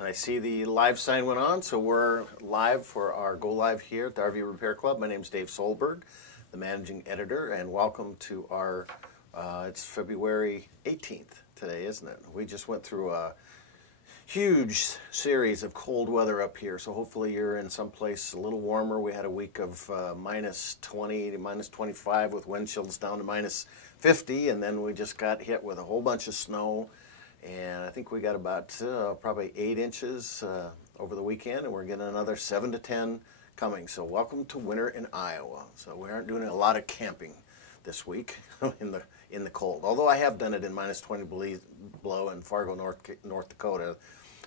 And I see the live sign went on, so we're live for our Go Live here at the RV Repair Club. My name is Dave Solberg, the managing editor, and welcome to our, it's February 18th today, isn't it? We just went through a huge series of cold weather up here, so hopefully you're in some place a little warmer. We had a week of minus 20 to minus 25 with wind chills down to minus 50, and then we just got hit with a whole bunch of snow. And I think we got about probably 8 inches over the weekend, and we're getting another 7 to 10 coming. So welcome to winter in Iowa. So we aren't doing a lot of camping this week in the cold. Although I have done it in minus 20 below in Fargo, North Dakota,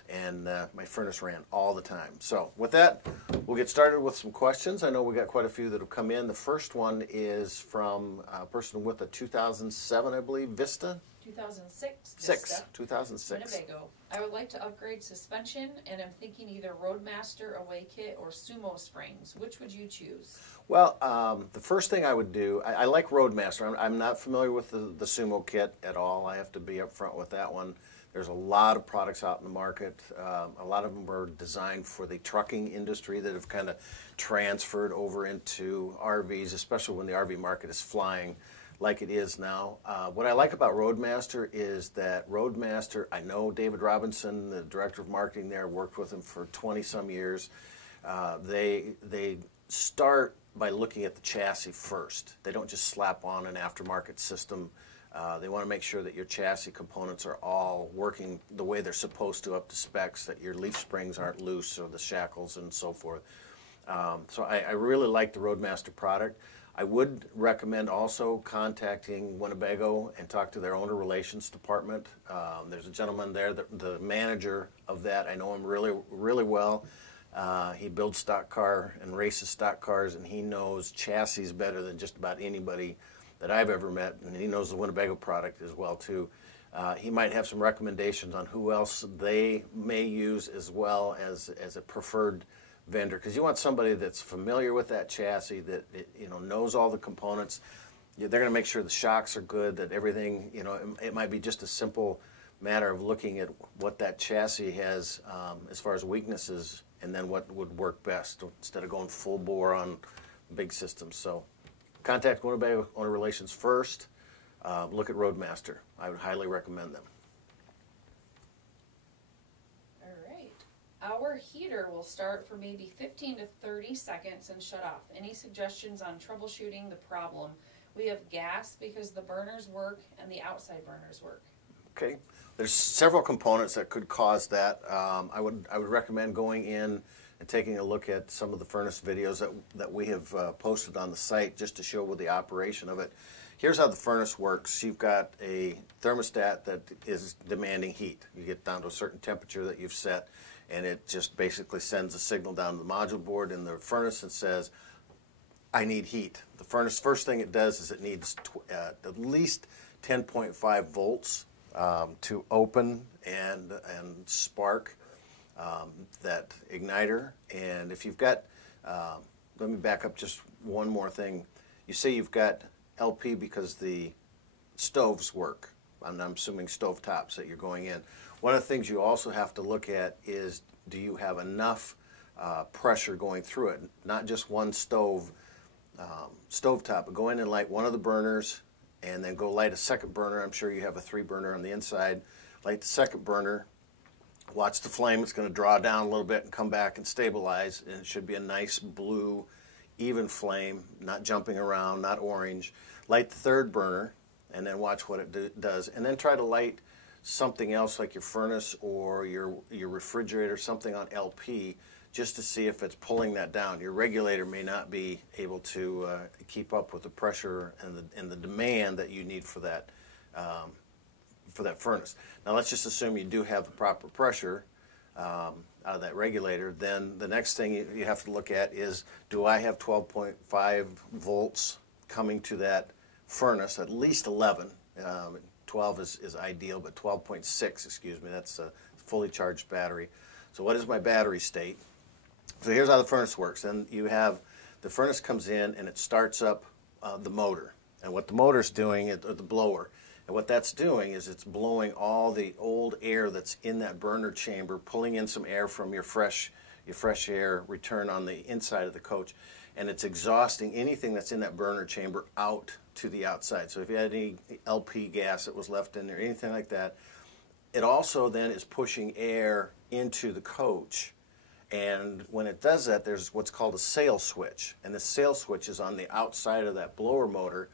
and my furnace ran all the time. So with that, we'll get started with some questions. I know we got quite a few that have come in. The first one is from a person with a 2007, I believe, Vista. 2006 Vista. 2006. Winnebago. I would like to upgrade suspension, and I'm thinking either Roadmaster Away Kit or Sumo springs. Which would you choose? Well, the first thing I would do, I like Roadmaster. I'm not familiar with the Sumo kit at all. I have to be upfront with that one. There's a lot of products out in the market. A lot of them were designed for the trucking industry that have kind of transferred over into RVs, especially when the RV market is flying like it is now. What I like about Roadmaster is that Roadmaster, I know David Robinson, the director of marketing there, worked with him for 20-some years. They start by looking at the chassis first. They don't just slap on an aftermarket system. They want to make sure that your chassis components are all working the way they're supposed to, up to specs, that your leaf springs aren't loose or the shackles and so forth. So I really like the Roadmaster product. I would recommend also contacting Winnebago and talk to their owner relations department. There's a gentleman there, the manager of that. I know him really well. He builds stock car and races stock cars, and he knows chassis better than just about anybody that I've ever met, and he knows the Winnebago product as well too. He might have some recommendations on who else they may use as well as a preferred vendor, because you want somebody that's familiar with that chassis, that knows all the components. They're going to make sure the shocks are good, that everything, it might be just a simple matter of looking at what that chassis has as far as weaknesses, and then what would work best instead of going full bore on big systems. So contact Winnebago Owner Relations first. Look at Roadmaster. I would highly recommend them. Our heater will start for maybe 15 to 30 seconds and shut off. Any suggestions on troubleshooting the problem? We have gas because the burners work and the outside burners work. Okay, there's several components that could cause that. I would recommend going in and taking a look at some of the furnace videos that we have posted on the site, just to show with the operation of it. Here's how the furnace works. You've got a thermostat that is demanding heat. You get down to a certain temperature that you've set, and it just basically sends a signal down to the module board in the furnace and says, I need heat. The furnace, first thing it does is it needs at least 10.5 volts to open and spark that igniter. And if you've got, let me back up just one more thing. You say you've got LP because the stoves work. I'm assuming stove tops that you're going in. One of the things you also have to look at is, do you have enough pressure going through it? Not just one stove top, but go in and light one of the burners, and then go light a second burner. I'm sure you have a 3-burner on the inside. Light the second burner. Watch the flame. It's going to draw down a little bit and come back and stabilize, and it should be a nice blue, even flame, not jumping around, not orange. Light the third burner, and then watch what it does, and then try to light something else like your furnace or your refrigerator, something on LP, just to see if it's pulling that down. Your regulator may not be able to keep up with the pressure and the demand that you need for that furnace. Now let's just assume you do have the proper pressure out of that regulator. Then the next thing you have to look at is, do I have 12.5 volts coming to that furnace? At least 11. 12 is ideal, but 12.6, excuse me, that's a fully charged battery. So what is my battery state? So here's how the furnace works. And you have, the furnace comes in and it starts up the motor. And what the motor's doing, or the blower, And what that's doing is it's blowing all the old air that's in that burner chamber, pulling in some air from your fresh air return on the inside of the coach, and it's exhausting anything that's in that burner chamber out to the outside. So if you had any LP gas that was left in there, anything like that, it also then is pushing air into the coach. And when it does that, there's what's called a sail switch. And the sail switch is on the outside of that blower motor,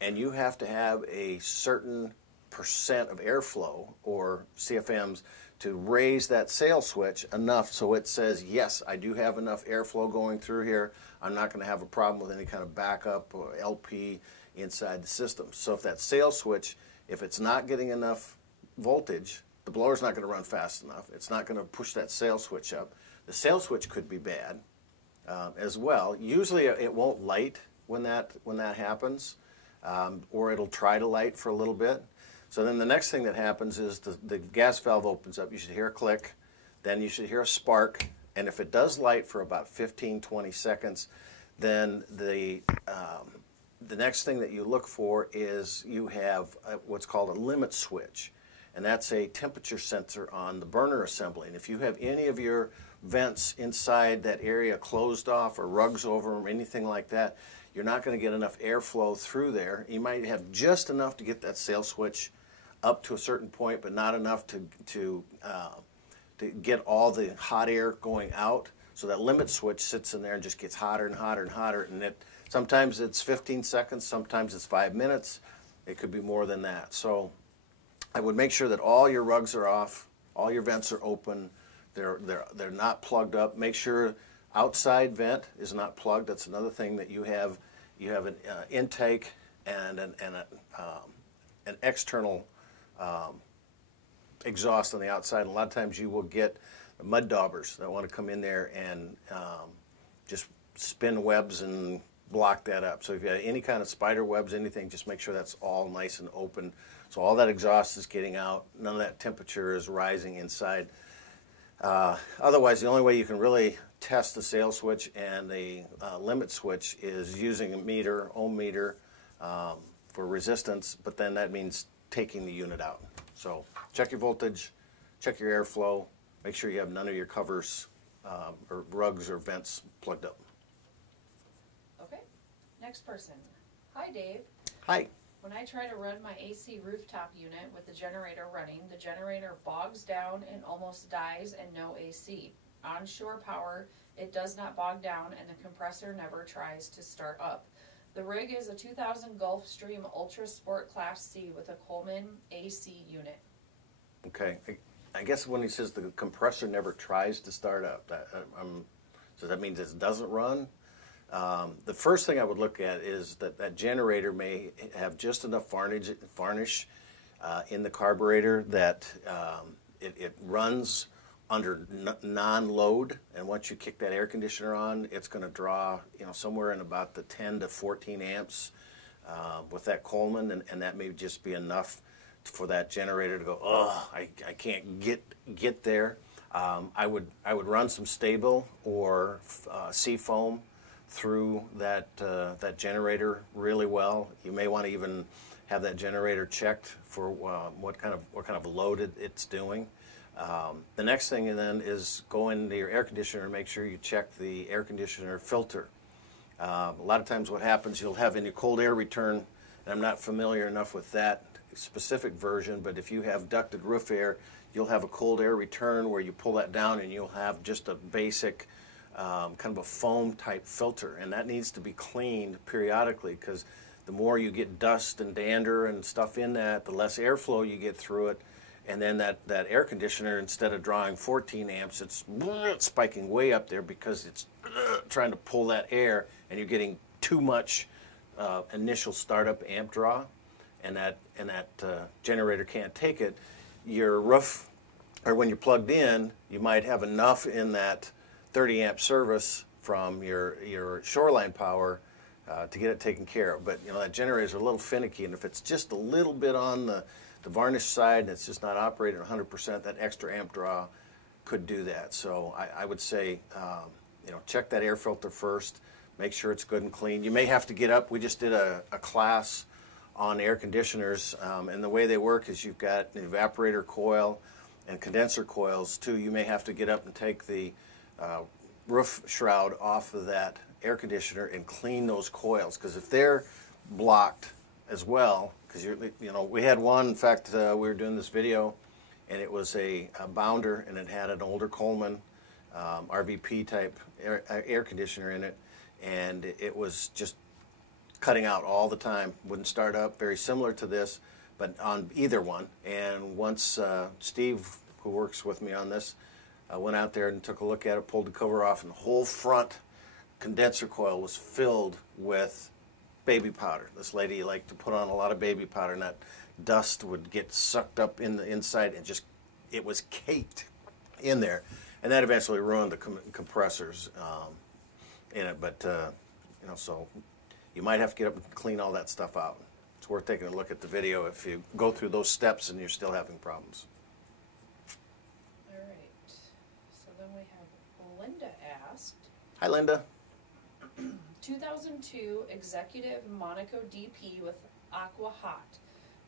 and you have to have a certain percent of airflow, or CFMs, to raise that sail switch enough so it says, yes, I do have enough airflow going through here. I'm not going to have a problem with any kind of backup or LP inside the system. So if that sail switch, if it's not getting enough voltage, the blower's not going to run fast enough. It's not going to push that sail switch up. The sail switch could be bad as well. Usually it won't light when that happens, or it'll try to light for a little bit. So then the next thing that happens is the gas valve opens up. You should hear a click, then you should hear a spark, and if it does light for about 15-20 seconds, then the next thing that you look for is you have what's called a limit switch, and that's a temperature sensor on the burner assembly. And if you have any of your vents inside that area closed off or rugs over them, anything like that, you're not going to get enough airflow through there. You might have just enough to get that sail switch up to a certain point, but not enough to get all the hot air going out. So that limit switch sits in there and just gets hotter and hotter and hotter. And sometimes it's 15 seconds, sometimes it's 5 minutes. It could be more than that. So I would make sure that all your rugs are off, all your vents are open, they're not plugged up. Make sure outside vent is not plugged. That's another thing that you have. You have an intake and an external exhaust on the outside. And a lot of times you will get mud daubers that want to come in there and just spin webs and block that up. So if you have any kind of spider webs, anything, just make sure that's all nice and open. So all that exhaust is getting out. None of that temperature is rising inside. Otherwise, the only way you can really test the sail switch and the limit switch is using a meter, ohm meter, for resistance, but then that means taking the unit out. So check your voltage, check your airflow, make sure you have none of your covers or rugs or vents plugged up. Okay, next person. Hi, Dave. Hi. When I try to run my AC rooftop unit with the generator running, the generator bogs down and almost dies and no AC. On shore power, it does not bog down and the compressor never tries to start up. The rig is a 2000 Gulfstream Ultra Sport Class C with a Coachman AC unit. Okay, I guess when he says the compressor never tries to start up, so that means it doesn't run? The first thing I would look at is that generator may have just enough varnish in the carburetor that it runs under non-load, and once you kick that air conditioner on, it's going to draw somewhere in about the 10 to 14 amps with that Coachman, and that may just be enough for that generator to go, oh, I can't get there. I would run some stable or seafoam through that generator really well. You may want to even have that generator checked for what kind of load it's doing. The next thing then is go into your air conditioner and make sure you check the air conditioner filter. A lot of times what happens, you'll have in your cold air return, and I'm not familiar enough with that specific version, but if you have ducted roof air, you'll have a cold air return where you pull that down and you'll have just a basic kind of a foam type filter, and that needs to be cleaned periodically, because the more you get dust and dander and stuff in that, the less airflow you get through it. And then that air conditioner, instead of drawing 14 amps, it's spiking way up there because it's trying to pull that air, and you're getting too much initial startup amp draw, and that generator can't take it. Your roof, or when you're plugged in, you might have enough in that 30 amp service from your shoreline power to get it taken care of. But that generator is a little finicky, and if it's just a little bit on the varnish side and it's just not operating 100%, that extra amp draw could do that. So I would say check that air filter first, make sure it's good and clean. You may have to get up. We just did a class on air conditioners, and the way they work is you've got an evaporator coil and condenser coils too. You may have to get up and take the roof shroud off of that air conditioner and clean those coils, because if they're blocked as well, because we had one, in fact, we were doing this video, and it was a bounder, and it had an older Coleman RVP type air conditioner in it, and it was just cutting out all the time, wouldn't start up, very similar to this, but on either one. And once Steve, who works with me on this, went out there and took a look at it, pulled the cover off, and the whole front condenser coil was filled with baby powder. This lady liked to put on a lot of baby powder, and that dust would get sucked up in the inside, and just, it was caked in there. And that eventually ruined the compressors in it, but so you might have to get up and clean all that stuff out. It's worth taking a look at the video if you go through those steps and you're still having problems. All right. So then we have Linda asked. Hi, Linda. 2002 Executive Monaco DP with Aqua Hot.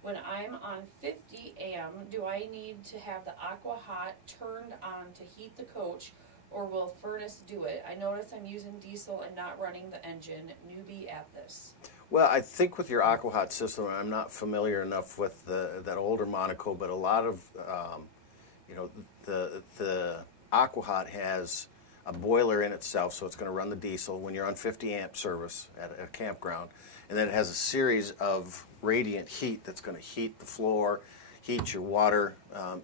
When I'm on 50 AM, do I need to have the Aqua Hot turned on to heat the coach, or will furnace do it? I notice I'm using diesel and not running the engine. Newbie at this. Well, I think with your Aqua Hot system, I'm not familiar enough with that older Monaco, but a lot of, the Aqua Hot has a boiler in itself, so it's going to run the diesel when you're on 50 amp service at a campground, and then it has a series of radiant heat that's going to heat the floor, heat your water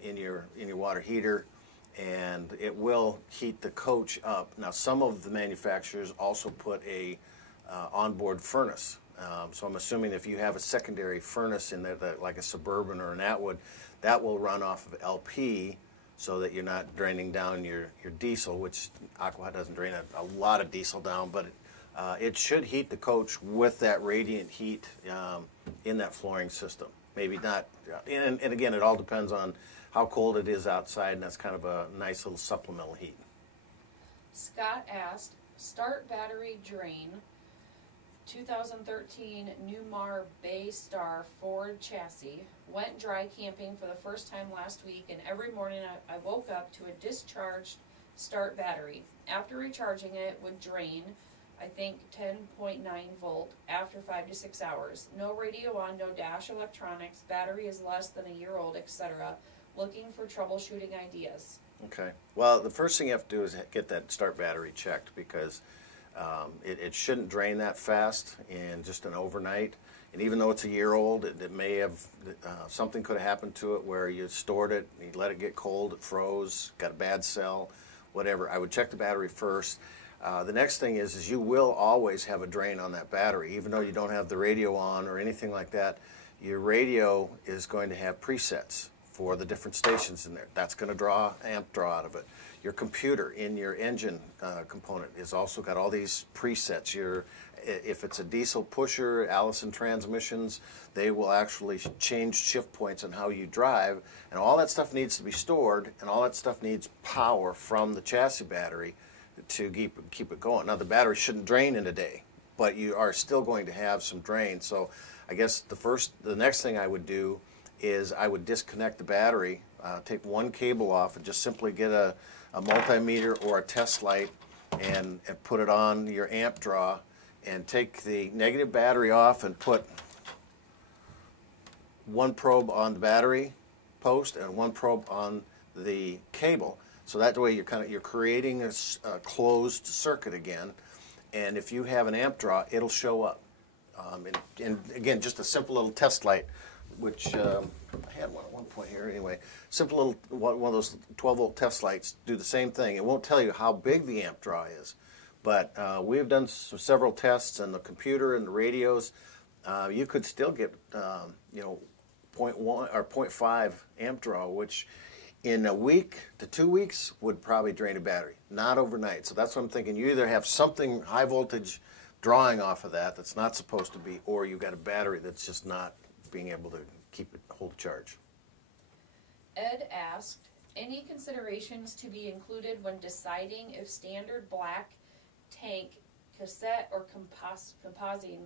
in your water heater, and it will heat the coach up. Now, some of the manufacturers also put a onboard furnace. So I'm assuming if you have a secondary furnace in there, like a Suburban or an Atwood, that will run off of LP, so that you're not draining down your diesel, which Aqua Hot doesn't drain a lot of diesel down, but it should heat the coach with that radiant heat in that flooring system. Maybe not, and again, it all depends on how cold it is outside, and that's kind of a nice little supplemental heat. Scott asked, start battery drain, 2013 Newmar Bay Star Ford chassis. Went dry camping for the first time last week, and every morning I woke up to a discharged start battery. After recharging it would drain, I think 10.9 volt after 5 to 6 hours. No radio on, no dash electronics, battery is less than a year old, etc. Looking for troubleshooting ideas. Okay. Well, the first thing you have to do is get that start battery checked, because it shouldn't drain that fast in just an overnight. And even though it's a year old, it may have, something could have happened to it where you stored it, you let it get cold, it froze, got a bad cell, whatever. I would check the battery first. The next thing is you will always have a drain on that battery, even though you don't have the radio on or anything like that. Your radio is going to have presets for the different stations in there. That's going to draw amp draw out of it. Your computer in your engine component is also got all these presets. If it's a diesel pusher, Allison transmissions, they will actually change shift points on how you drive, and all that stuff needs to be stored, and all that stuff needs power from the chassis battery to keep it going. Now, the battery shouldn't drain in a day, but you are still going to have some drain. So I guess the next thing I would do is I would disconnect the battery, take one cable off, and just simply get a multimeter or a test light and put it on your amp draw, and take the negative battery off and put one probe on the battery post and one probe on the cable. So that way you're creating a closed circuit again, and if you have an amp draw, it'll show up. And again, just a simple little test light, which I had one at one point here anyway. Simple little one of those 12-volt test lights do the same thing. It won't tell you how big the amp draw is, but we have done several tests on the computer and the radios. You could still get 0.1 or 0.5 amp draw, which in a week to 2 weeks would probably drain a battery, not overnight. So that's what I'm thinking. You either have something high voltage drawing off of that that's not supposed to be, or you've got a battery that's just not being able to hold a charge. Ed asked, any considerations to be included when deciding if standard black tank cassette or composting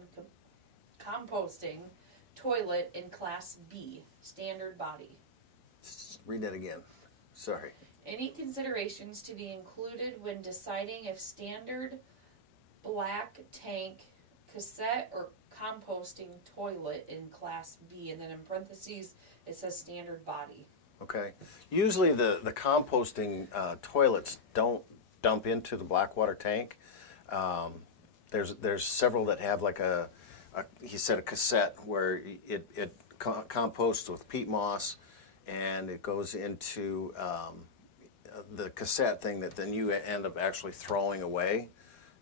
toilet in Class B, standard body. Read that again. Sorry. Any considerations to be included when deciding if standard black tank, cassette, or composting toilet in Class B? And then in parentheses, it says standard body. Okay. Usually the composting toilets don't dump into the black water tank. There's several that have like he said a cassette where it composts with peat moss, and it goes into the cassette thing that then you end up actually throwing away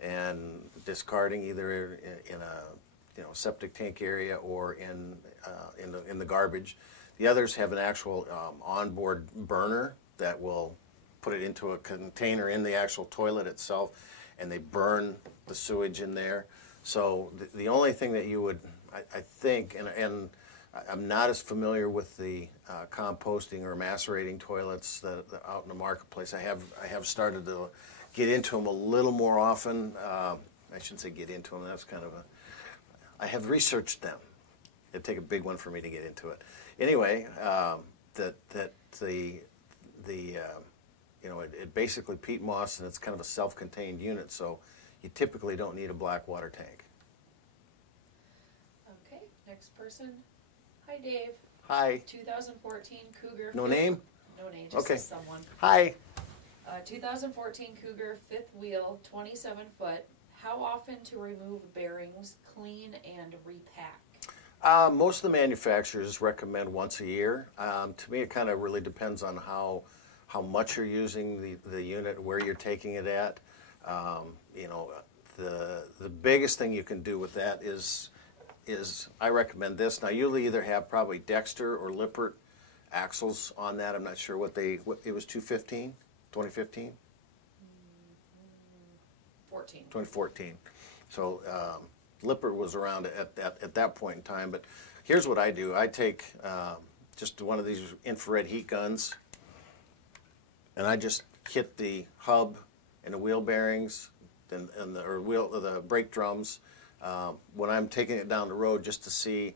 and discarding either in a septic tank area or in the garbage. The others have an actual onboard burner that will put it into a container in the actual toilet itself, and they burn the sewage in there. So the only thing that you would, I think, and I'm not as familiar with the composting or macerating toilets that out in the marketplace. I have started to get into them a little more often. I shouldn't say get into them. That's kind of I have researched them. It'd take a big one for me to get into it. Anyway, it basically peat moss, and it's kind of a self-contained unit, so you typically don't need a black water tank. Okay, next person. Hi, Dave. Hi. 2014 Cougar. No name? No name, just Okay. someone. Hi. 2014 Cougar, fifth wheel, 27 foot. How often to remove bearings, clean, and repack? Most of the manufacturers recommend once a year. To me, it kind of really depends on how much you're using the unit, where you're taking it at. The biggest thing you can do with that is I recommend this. Now, you'll either have probably Dexter or Lippert axles on that. I'm not sure what it was 2015? 14. 2014. So Lippert was around at that point in time. But here's what I do. I take just one of these infrared heat guns, and I just hit the hub and the wheel bearings and the brake drums when I'm taking it down the road, just to see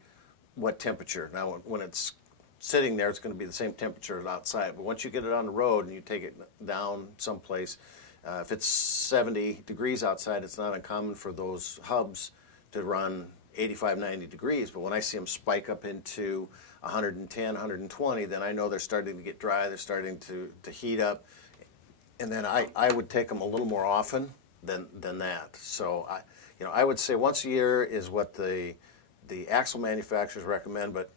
what temperature. Now, when it's sitting there, it's going to be the same temperature as outside. But once you get it on the road and you take it down someplace, if it's 70 degrees outside, it's not uncommon for those hubs to run 85, 90 degrees. But when I see them spike up into 110, 120, then I know they're starting to get dry. They're starting to heat up. And then I would take them a little more often than that. So I would say once a year is what the axle manufacturers recommend. But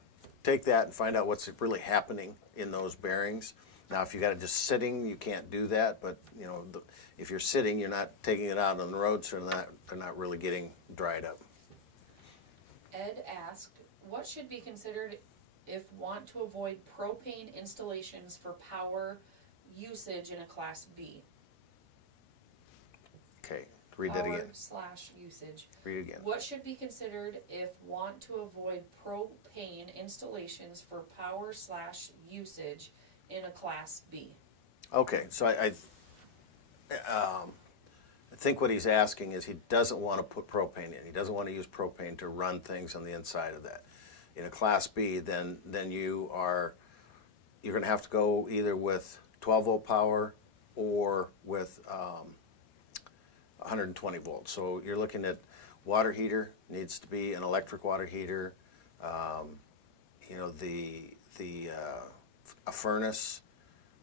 take that and find out what's really happening in those bearings. Now, if you got it just sitting, you can't do that. But if you're sitting, you're not taking it out on the road, so they're not really getting dried up. Ed asked, what should be considered if want to avoid propane installations for power usage in a Class B? Okay, read that again. Power/usage. Read it again. What should be considered if want to avoid propane installations for power/usage in a Class B? Okay, so I think what he's asking is he doesn't want to put propane in. He doesn't want to use propane to run things on the inside of that. In a Class B, then you're going to have to go either with 12-volt power or with 120 volts. So you're looking at water heater, needs to be an electric water heater. A furnace,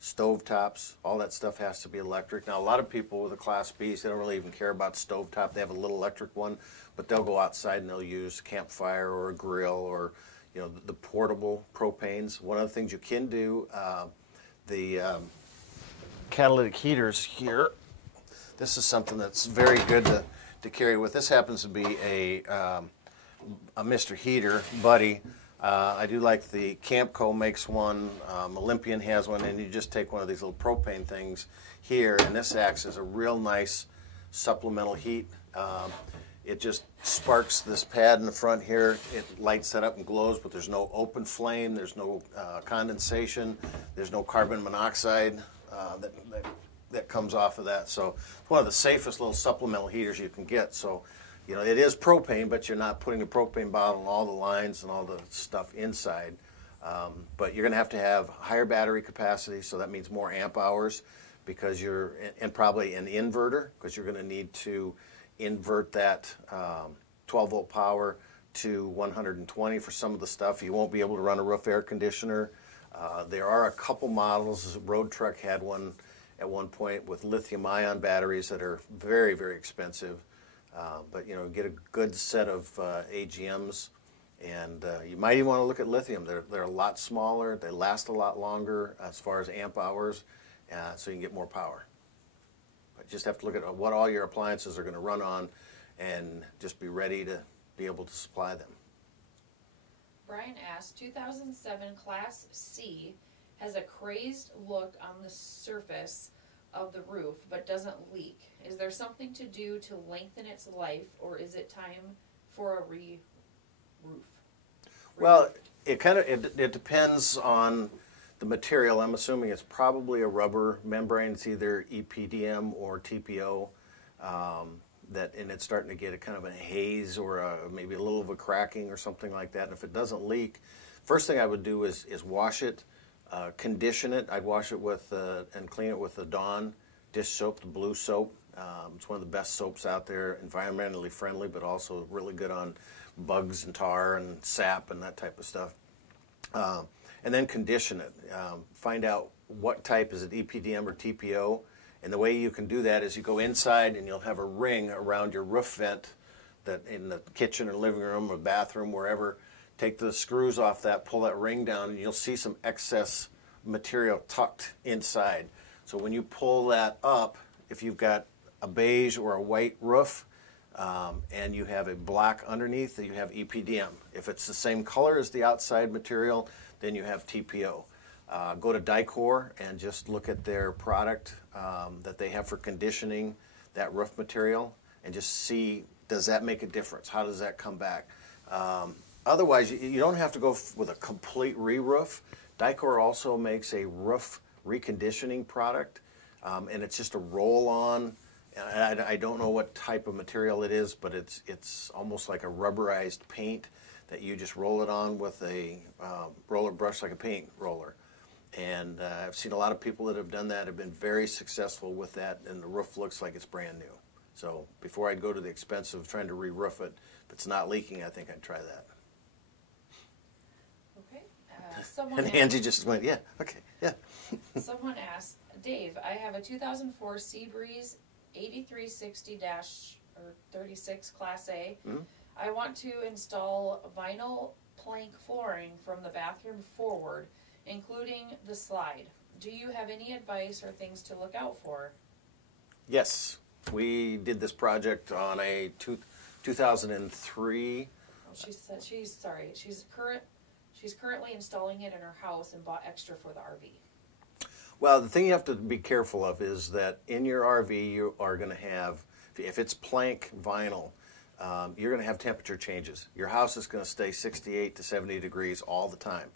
stovetops, all that stuff has to be electric. Now, a lot of people with the Class Bs, they don't really even care about stovetop. They have a little electric one, but they'll go outside and they'll use a campfire or a grill or the portable propanes. One of the things you can do, the catalytic heaters here. This is something that's very good to carry with. This happens to be a Mr. Heater Buddy. I do like the Campco makes one, Olympian has one, and you just take one of these little propane things here, and this acts as a real nice supplemental heat. It just sparks this pad in the front here. It lights that up and glows, but there's no open flame, there's no condensation, there's no carbon monoxide that comes off of that. So it's one of the safest little supplemental heaters you can get. So You know, it is propane, but you're not putting the propane bottle and all the lines and all the stuff inside. But you're going to have higher battery capacity, so that means more amp hours, because and probably an inverter, because you're going to need to invert that 12-volt power to 120 for some of the stuff. You won't be able to run a roof air conditioner. There are a couple models. Road Truck had one at one point with lithium-ion batteries that are very, very expensive. But you know, get a good set of AGMs, and you might even want to look at lithium. They're a lot smaller. They last a lot longer as far as amp hours, so you can get more power. But just have to look at what all your appliances are going to run on, and just be ready to be able to supply them. Brian asked, 2007 Class C has a crazed look on the surface of the roof but doesn't leak. Is there something to do to lengthen its life, or is it time for a re-roof? Well, it depends on the material. I'm assuming it's probably a rubber membrane. It's either EPDM or TPO. And it's starting to get a kind of a haze or maybe a little of a cracking or something like that. And if it doesn't leak, first thing I would do is wash it, condition it. I'd wash it with and clean it with the Dawn dish soap, the blue soap. It's one of the best soaps out there, environmentally friendly, but also really good on bugs and tar and sap and that type of stuff. And then condition it. Find out what type, is it EPDM or TPO? And the way you can do that is you go inside and you'll have a ring around your roof vent that in the kitchen or living room or bathroom, wherever. Take the screws off that, pull that ring down, and you'll see some excess material tucked inside. So when you pull that up, if you've got a beige or a white roof and you have a black underneath, then you have EPDM. If it's the same color as the outside material, then you have TPO. Go to Dicor and just look at their product that they have for conditioning that roof material and just see, does that make a difference? How does that come back? Otherwise, you don't have to go with a complete re-roof. Dicor also makes a roof reconditioning product, and it's just a roll-on. I don't know what type of material it is, but it's almost like a rubberized paint that you just roll it on with a roller brush, like a paint roller. And I've seen a lot of people that have done that, have been very successful with that, and the roof looks like it's brand new. So before I'd go to the expense of trying to re-roof it, if it's not leaking, I think I'd try that. Okay. Someone And Angie just went, yeah, okay, yeah. Someone asked, Dave, I have a 2004 Seabreeze 8360-36 Class A. Mm-hmm. I want to install vinyl plank flooring from the bathroom forward, including the slide. Do you have any advice or things to look out for? Yes, we did this project on a 2003. Well, she said she's currently installing it in her house and bought extra for the RV. Well, the thing you have to be careful of is that in your RV you are going to have, if it's plank vinyl, you're going to have temperature changes. Your house is going to stay 68 to 70 degrees all the time.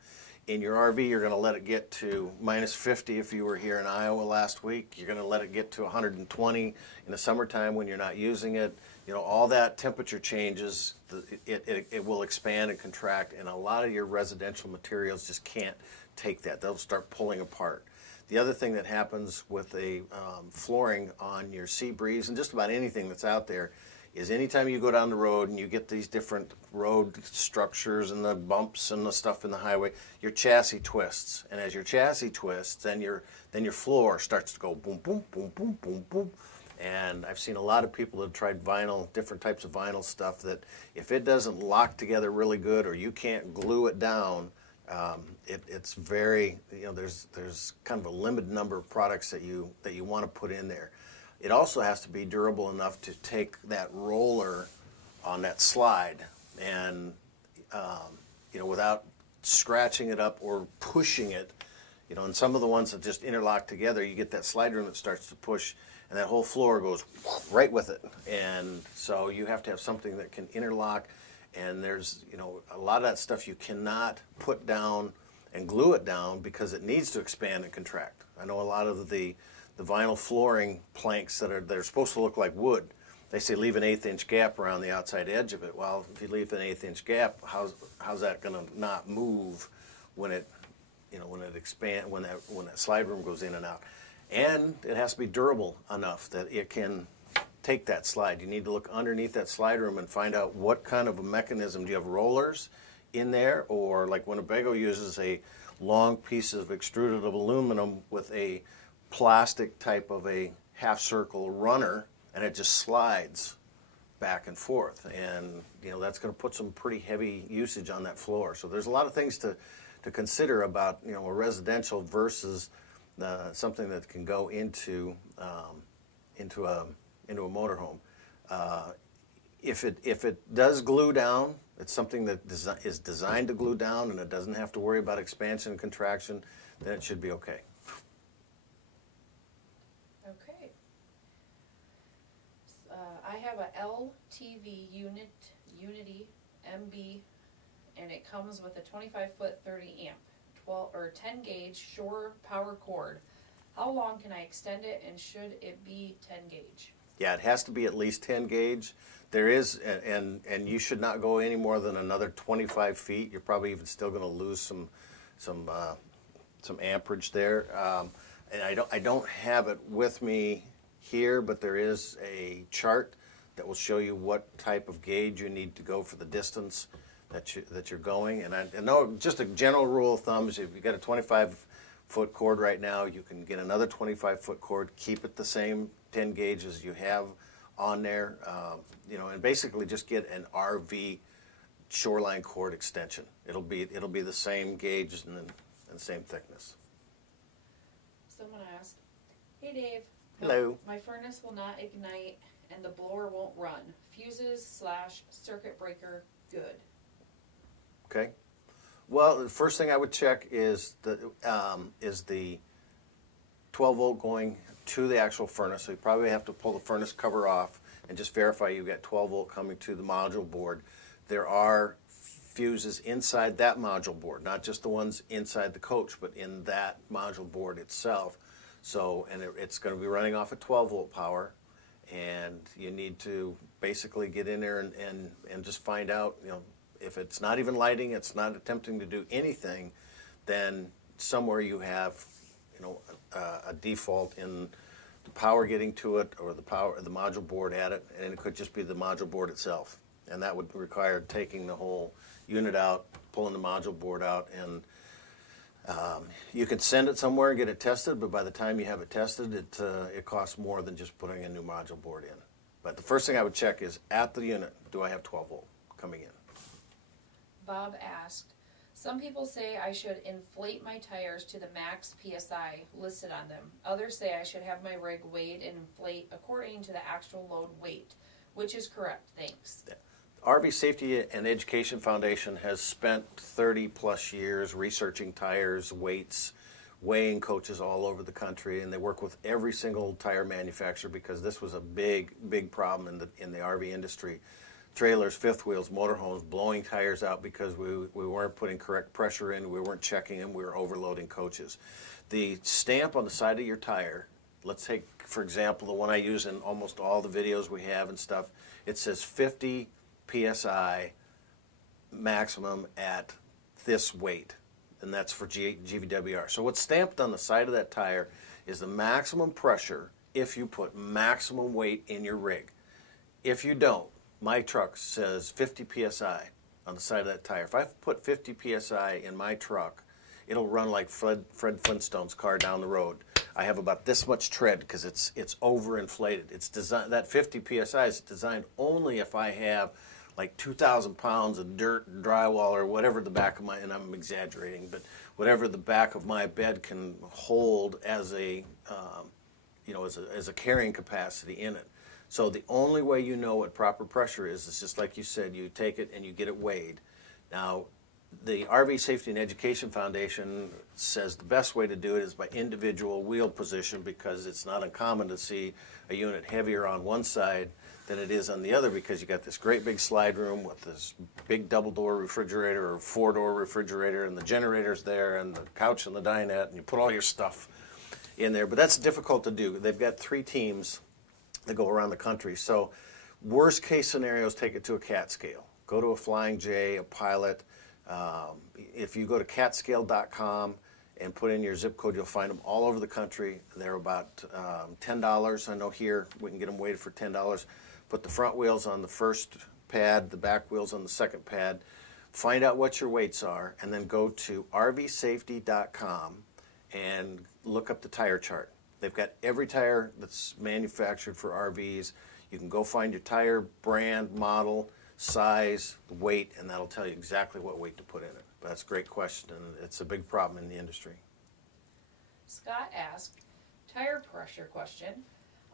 In your RV, you're going to let it get to minus 50 if you were here in Iowa last week. You're going to let it get to 120 in the summertime when you're not using it. You know, all that temperature changes, it will expand and contract, and a lot of your residential materials just can't take that. They'll start pulling apart. The other thing that happens with a flooring on your Seabreeze and just about anything that's out there is anytime you go down the road and you get these different road structures and the bumps and the stuff in the highway, your chassis twists. And as your chassis twists, then your floor starts to go boom, boom, boom, boom, boom, boom. And I've seen a lot of people that have tried vinyl, different types of vinyl stuff, that if it doesn't lock together really good or you can't glue it down, it's very, you know, there's kind of a limited number of products that you want to put in there. It also has to be durable enough to take that roller on that slide and, you know, without scratching it up or pushing it. You know, and some of the ones that just interlock together, you get that slide ring that starts to push and that whole floor goes right with it. And so you have to have something that can interlock, and there's, you know, a lot of that stuff you cannot put down and glue it down because it needs to expand and contract. I know a lot of the vinyl flooring planks that are supposed to look like wood, they say leave an 1/8 inch gap around the outside edge of it. Well, if you leave an 1/8 inch gap, how's that going to not move when it, when it expand, when that slide room goes in and out? And it has to be durable enough that it can take that slide. You need to look underneath that slide room and find out what kind of a mechanism. Do you have rollers in there, or like Winnebago uses a long piece of extruded aluminum with a plastic type of a half circle runner, and it just slides back and forth, and that's going to put some pretty heavy usage on that floor. So there's a lot of things to consider about a residential versus something that can go into a motorhome. If it does glue down, it's something that is designed to glue down, and it doesn't have to worry about expansion and contraction, then it should be okay. Okay. I have a LTV Unity MB, and it comes with a 25-foot 30 amp, 12 or 10 gauge shore power cord. How long can I extend it, and should it be 10 gauge? Yeah, it has to be at least 10 gauge. There is, and you should not go any more than another 25 feet. You're probably even still going to lose some amperage there. And I don't have it with me here, but there is a chart that will show you what type of gauge you need to go for the distance that you're going. And I know just a general rule of thumb is if you've got a 25-foot cord right now, you can get another 25-foot cord, keep it the same 10 gauge as you have on there, and basically just get an RV shoreline cord extension. It'll be the same gauge and same thickness. Someone asked, "Hey Dave, hello. My furnace will not ignite and the blower won't run. Fuses / circuit breaker good." Okay. Well, the first thing I would check is the 12 volt going to the actual furnace. So you probably have to pull the furnace cover off and just verify you've got 12 volt coming to the module board. There are fuses inside that module board, not just the ones inside the coach, but in that module board itself. So, and it's going to be running off at 12 volt power, and you need to basically get in there and just find out, if it's not even lighting, it's not attempting to do anything, then somewhere you have, a default in the power getting to it, or the module board at it, and it could just be the module board itself. And that would require taking the whole unit out, pulling the module board out, and you can send it somewhere and get it tested, but by the time you have it tested, it costs more than just putting a new module board in. But the first thing I would check is, at the unit, do I have 12 volt coming in? Bob asked, "Some people say I should inflate my tires to the max PSI listed on them. Others say I should have my rig weighed and inflate according to the actual load weight. Which is correct? Thanks." Yeah. RV Safety and Education Foundation has spent 30 plus years researching tires, weights, weighing coaches all over the country, and they work with every single tire manufacturer because this was a big problem in the RV industry. Trailers, fifth wheels, motorhomes blowing tires out because we weren't putting correct pressure in, we weren't checking them, we were overloading coaches. The stamp on the side of your tire, let's take, for example, the one I use in almost all the videos we have and stuff, it says 50 PSI maximum at this weight, and that's for GVWR. So what's stamped on the side of that tire is the maximum pressure if you put maximum weight in your rig. If you don't, my truck says 50 PSI on the side of that tire. If I put 50 PSI in my truck, it'll run like Fred Flintstone's car down the road. I have about this much tread because it's overinflated. It's designed, that 50 PSI is designed only if I have like 2,000 pounds of dirt and drywall or whatever the back of my, and I'm exaggerating, but whatever the back of my bed can hold as a, as a carrying capacity in it. So the only way you know what proper pressure is just like you said, you take it and you get it weighed. Now, the RV Safety and Education Foundation says the best way to do it is by individual wheel position, because it's not uncommon to see a unit heavier on one side than it is on the other, because you got this great big slide room with this big double-door refrigerator or four-door refrigerator, and the generator's there, and the couch and the dinette, and you put all your stuff in there. But that's difficult to do. They've got 3 teams that go around the country. So Worst case scenarios, take it to a CAT scale. Go to a Flying J, a Pilot. If you go to catscale.com and put in your zip code, you'll find them all over the country. They're about $10. I know here we can get them weighted for $10. Put the front wheels on the first pad, the back wheels on the second pad. Find out what your weights are, and then go to rvsafety.com and look up the tire chart. They've got every tire that's manufactured for RVs. You can go find your tire brand, model, size, weight, and that'll tell you exactly what weight to put in it. But that's a great question, and it's a big problem in the industry. Scott asked, tire pressure question.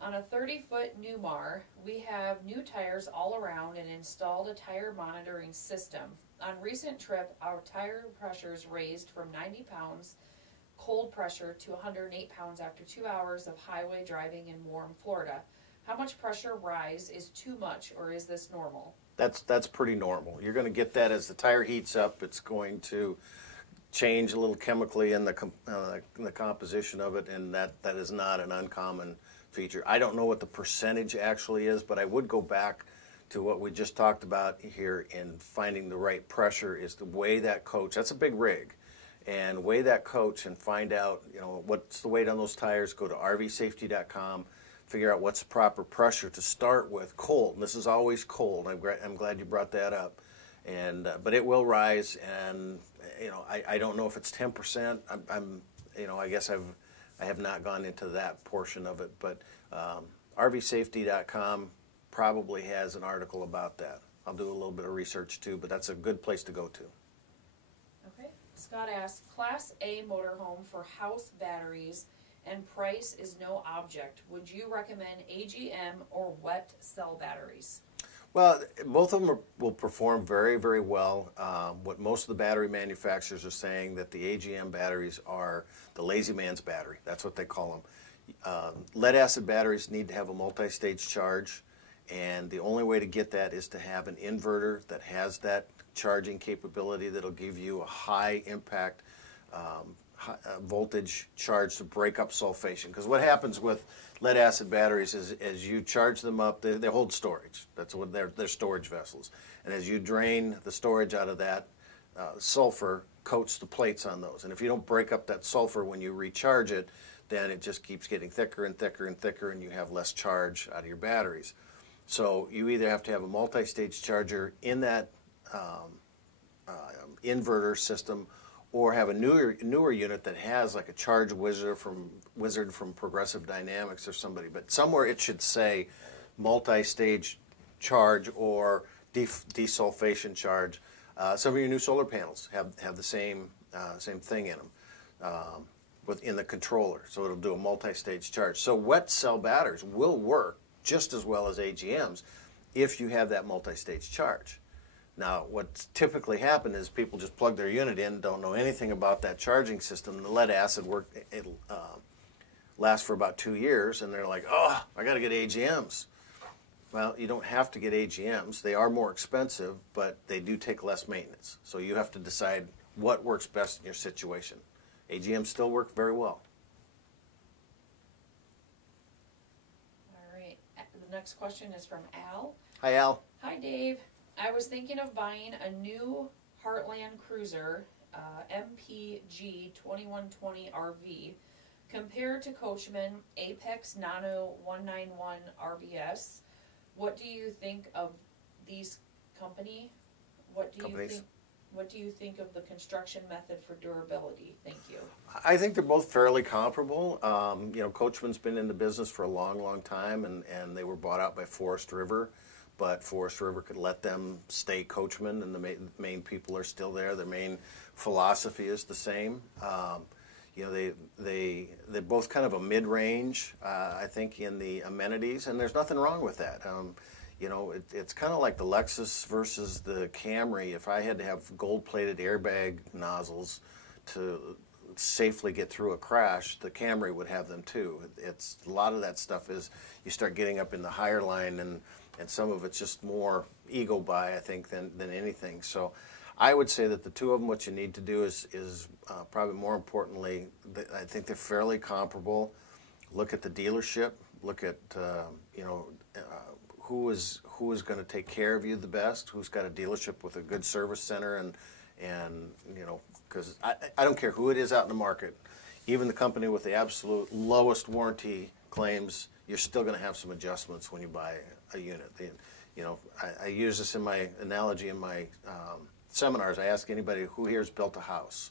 On a 30-foot Newmar, we have new tires all around and installed a tire monitoring system. On recent trip, our tire pressures raised from 90 pounds cold pressure to 108 pounds after 2 hours of highway driving in warm Florida. How much pressure rise is too much, or is this normal? That's pretty normal. You're going to get that as the tire heats up. It's going to change a little chemically in the composition of it, and that is not an uncommon feature. I don't know what the percentage actually is, but I would go back to what we just talked about here in finding the right pressure is to weigh that coach. That's a big rig. And weigh that coach and find out, what's the weight on those tires. Go to rvsafety.com. Figure out what's the proper pressure to start with. Cold. And this is always cold. I'm glad you brought that up. And but it will rise. And I don't know if it's 10%. I guess I have not gone into that portion of it. But rvsafety.com probably has an article about that. I'll do a little bit of research too. But that's a good place to go to. Okay. Scott asked, Class A motorhome for house batteries and price is no object. Would you recommend AGM or wet cell batteries? Well, both of them will perform very, very well. What most of the battery manufacturers are saying that the AGM batteries are the lazy man's battery. That's what they call them. Lead acid batteries need to have a multi-stage charge, and the only way to get that is to have an inverter that has that charging capability that'll give you a high impact voltage charge to break up sulfation. Because what happens with lead acid batteries is as you charge them up, they hold storage. That's what they're storage vessels. And as you drain the storage out of that, sulfur coats the plates on those. And if you don't break up that sulfur when you recharge it, then it just keeps getting thicker and thicker and thicker, and you have less charge out of your batteries. So you either have to have a multi-stage charger in that inverter system, or have a newer unit that has like a charge wizard from Progressive Dynamics or somebody. But somewhere it should say multi-stage charge or desulfation charge. Some of your new solar panels have the same thing in them within the controller, so it'll do a multi-stage charge. So wet cell batteries will work just as well as AGMs if you have that multi-stage charge. Now, what's typically happened is people just plug their unit in, don't know anything about that charging system. The lead acid work, it lasts for about 2 years, and they're like, oh, I got to get AGMs. Well, you don't have to get AGMs. They are more expensive, but they do take less maintenance. So you have to decide what works best in your situation. AGMs still work very well. All right. The next question is from Al. Hi, Al. Hi, Dave. I was thinking of buying a new Heartland Cruiser MPG 2120 RV compared to Coachman Apex Nano 191 RVS. What do you think of these companies? What do you think of the construction method for durability? Thank you. I think they're both fairly comparable. Coachman's been in the business for a long, long time, and they were bought out by Forest River. But Forest River could let them stay Coachman, and the main people are still there. Their main philosophy is the same. They're both kind of a mid-range, I think, in the amenities, and there's nothing wrong with that. It's kind of like the Lexus versus the Camry. If I had to have gold-plated airbag nozzles to safely get through a crash, the Camry would have them too. It's a lot of that stuff is you start getting up in the higher line, and some of it's just more ego buy, I think, than anything. So I would say that the two of them, what you need to do is probably more importantly, I think they're fairly comparable. Look at the dealership. Look at who is going to take care of you the best, who's got a dealership with a good service center, and you know, because I don't care who it is out in the market, even the company with the absolute lowest warranty claims, you're still going to have some adjustments when you buy a unit. You know, I use this in my analogy in my seminars. I ask anybody who here has built a house,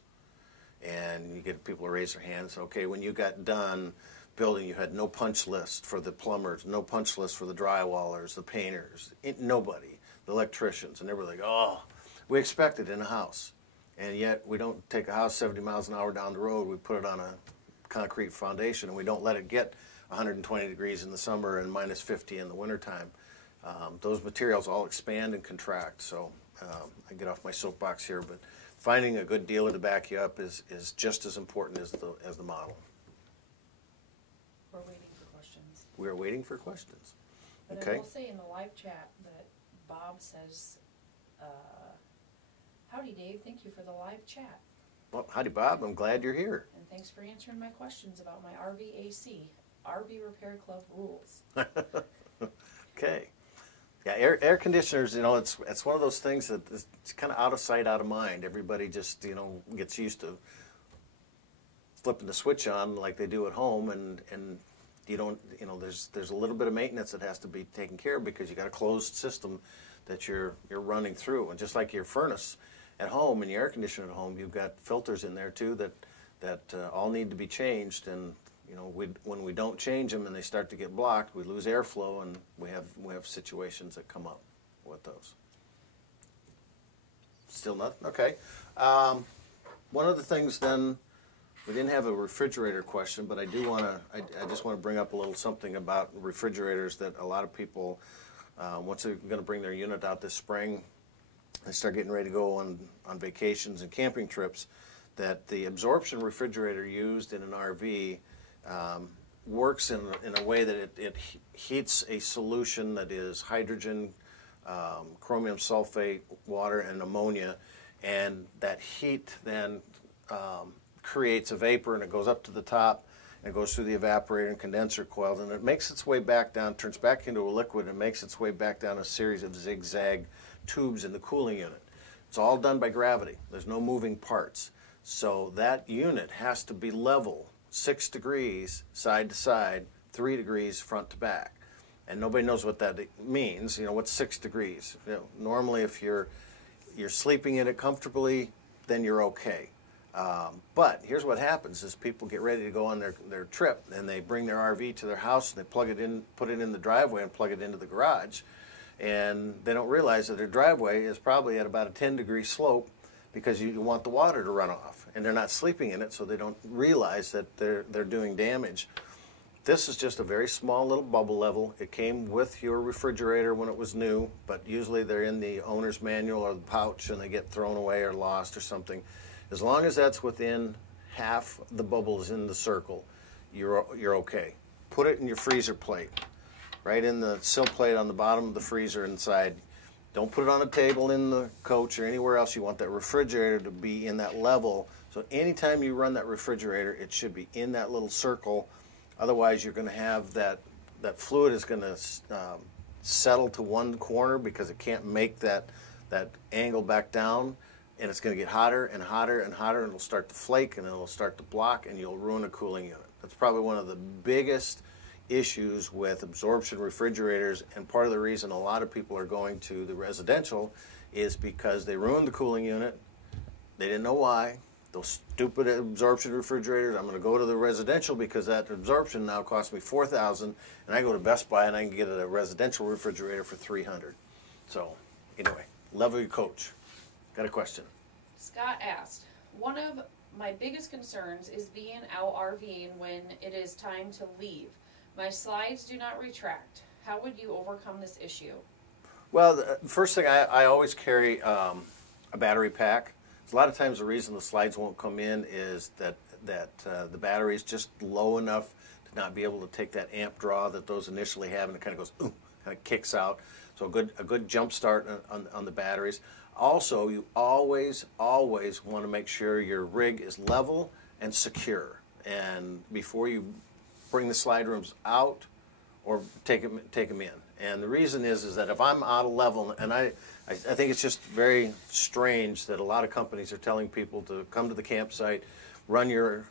and you get people to raise their hands. Okay, when you got done building, you had no punch list for the plumbers, no punch list for the drywallers, the painters, nobody, the electricians, and they were like, oh, we expect it in a house. And yet we don't take a house 70 miles an hour down the road, we put it on a concrete foundation, and we don't let it get 120 degrees in the summer and minus 50 in the wintertime. Those materials all expand and contract, so I get off my soapbox here, but finding a good dealer to back you up is just as important as the model. We're waiting for questions. We're waiting for questions. But Okay. I will say in the live chat that Bob says, howdy Dave, thank you for the live chat. Well, howdy Bob, I'm glad you're here. And thanks for answering my questions about my RVAC, RV Repair Club rules. Okay. Yeah, air conditioners, you know, it's one of those things that it's kind of out of sight, out of mind. Everybody just, you know, gets used to flipping the switch on like they do at home, and you don't, you know, there's a little bit of maintenance that has to be taken care of because you got a closed system that you're running through. And just like your furnace at home and your air conditioner at home, you've got filters in there too that all need to be changed. And you know, when we don't change them and they start to get blocked, we lose airflow, and we have situations that come up with those. Still nothing? Okay. One of the things then, we didn't have a refrigerator question, but I do want to, I just want to bring up a little something about refrigerators that a lot of people, once they're going to bring their unit out this spring, they start getting ready to go on vacations and camping trips, that the absorption refrigerator used in an RV works in a way that it heats a solution that is hydrogen, chromium sulfate, water, and ammonia, and that heat then creates a vapor, and it goes up to the top, and it goes through the evaporator and condenser coil, and it makes its way back down, turns back into a liquid, and makes its way back down a series of zigzag tubes in the cooling unit. It's all done by gravity. There's no moving parts. So that unit has to be level, 6 degrees side to side, 3 degrees front to back. And nobody knows what that means. You know, what's 6 degrees? You know, normally if you're sleeping in it comfortably, then you're okay. But here's what happens is people get ready to go on their trip, and they bring their RV to their house, and they plug it in, put it in the driveway and plug it into the garage. And they don't realize that their driveway is probably at about a 10-degree slope because you want the water to run off. And they're not sleeping in it, so they don't realize that they're doing damage. This is just a very small little bubble level. It came with your refrigerator when it was new, but usually they're in the owner's manual or the pouch, and they get thrown away or lost or something. As long as that's within half the bubbles in the circle, you're okay. Put it in your freezer plate, right in the sill plate on the bottom of the freezer inside. Don't put it on a table in the coach or anywhere else. You want that refrigerator to be in that level. So anytime you run that refrigerator, it should be in that little circle. Otherwise, you're going to have that fluid is going to settle to one corner because it can't make that angle back down. And it's going to get hotter and hotter and hotter, and it'll start to flake, and it'll start to block, and you'll ruin a cooling unit. That's probably one of the biggest issues with absorption refrigerators, and part of the reason a lot of people are going to the residential is because they ruined the cooling unit. They didn't know why. Those stupid absorption refrigerators, I'm going to go to the residential because that absorption now costs me $4,000, and I go to Best Buy and I can get a residential refrigerator for $300. So anyway, level your coach. Got a question? Scott asked, one of my biggest concerns is being out RVing when it is time to leave. My slides do not retract. How would you overcome this issue? Well, the first thing, I always carry a battery pack. A lot of times the reason the slides won't come in is that the battery is just low enough to not be able to take that amp draw that those initially have, and it kind of goes, ooh, kind of kicks out. So a good jump start on the batteries. Also, you always want to make sure your rig is level and secure. And before you bring the slide rooms out or take them in. And the reason is that if I'm out of level, and I think it's just very strange that a lot of companies are telling people to come to the campsite, run your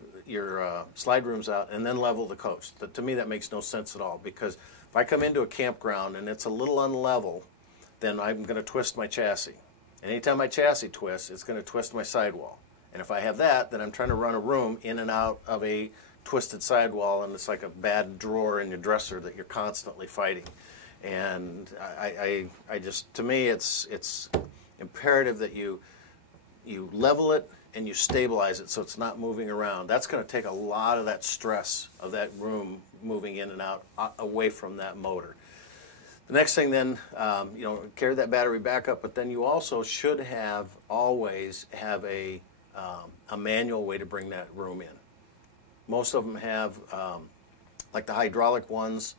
slide rooms out, and then level the coast. To me, that makes no sense at all, because if I come into a campground and it's a little unlevel, then I'm going to twist my chassis. And anytime my chassis twists, it's going to twist my sidewall. And if I have that, then I'm trying to run a room in and out of a twisted sidewall, and it's like a bad drawer in your dresser that you're constantly fighting. And I just, to me, it's imperative that you level it and you stabilize it so it's not moving around. That's going to take a lot of that stress of that room moving in and out away from that motor. The next thing then, carry that battery back up, but then you also should always have a manual way to bring that room in. Most of them have, like the hydraulic ones,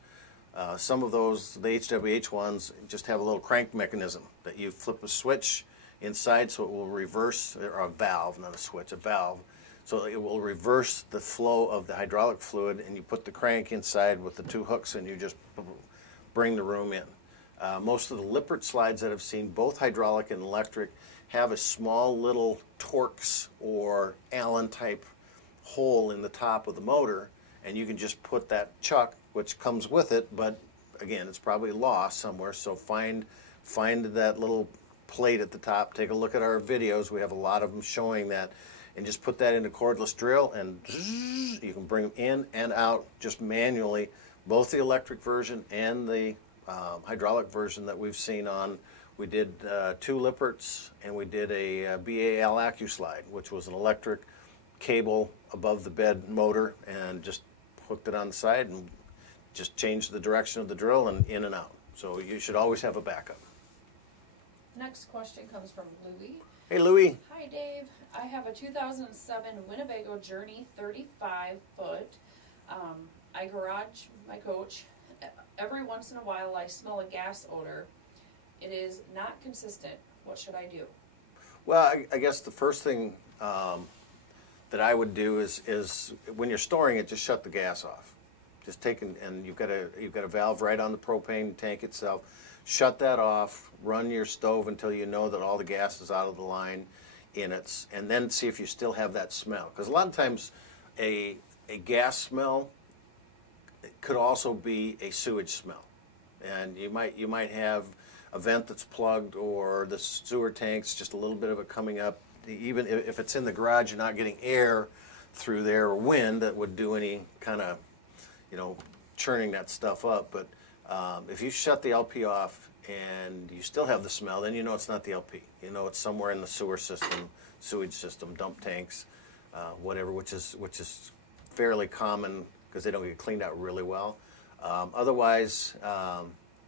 some of those, the HWH ones, just have a little crank mechanism that you flip a switch inside so it will reverse, or a valve, not a switch, a valve. So it will reverse the flow of the hydraulic fluid, and you put the crank inside with the two hooks and you just bring the room in. Most of the Lippert slides that I've seen, both hydraulic and electric, have a small little Torx or Allen type hole in the top of the motor, and you can just put that chuck, which comes with it, but again, it's probably lost somewhere, so find that little plate at the top. Take a look at our videos. We have a lot of them showing that, and just put that in a cordless drill, and you can bring them in and out just manually, both the electric version and the hydraulic version that we've seen on. We did 2 Lipperts, and we did a BAL AccuSlide, which was an electric cable above the bed motor, and just hooked it on the side and just changed the direction of the drill and in and out. So you should always have a backup. Next question comes from Louie. Hey, Louie. Hi, Dave. I have a 2007 Winnebago Journey 35-foot. I garage my coach. Every once in a while I smell a gas odor. It is not consistent. What should I do? Well, I guess the first thing that I would do is when you're storing it, just shut the gas off. Just take and you've got a valve right on the propane tank itself. Shut that off. Run your stove until you know that all the gas is out of the line in it, and then see if you still have that smell. Because a lot of times, a gas smell could also be a sewage smell, and you might have a vent that's plugged, or the sewer tank's just a little bit of it coming up. Even if it's in the garage, you're not getting air through there or wind that would do any kind of, churning that stuff up. But if you shut the LP off and you still have the smell, then you know it's not the LP. You know it's somewhere in the sewer system, sewage system, dump tanks, whatever, which is fairly common because they don't get cleaned out really well. Otherwise,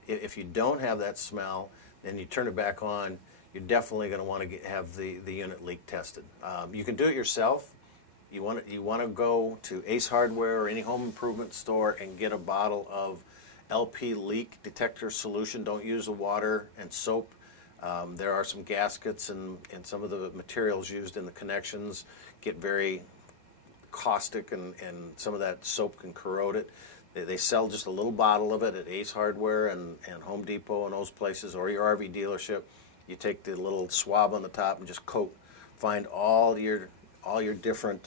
if you don't have that smell and you turn it back on, you're definitely going to want to have the unit leak tested. You can do it yourself. You want to go to Ace Hardware or any home improvement store and get a bottle of LP leak detector solution. Don't use the water and soap. There are some gaskets and some of the materials used in the connections get very caustic, and some of that soap can corrode it. They sell just a little bottle of it at Ace Hardware and Home Depot and those places, or your RV dealership. You take the little swab on the top and just coat. Find all your different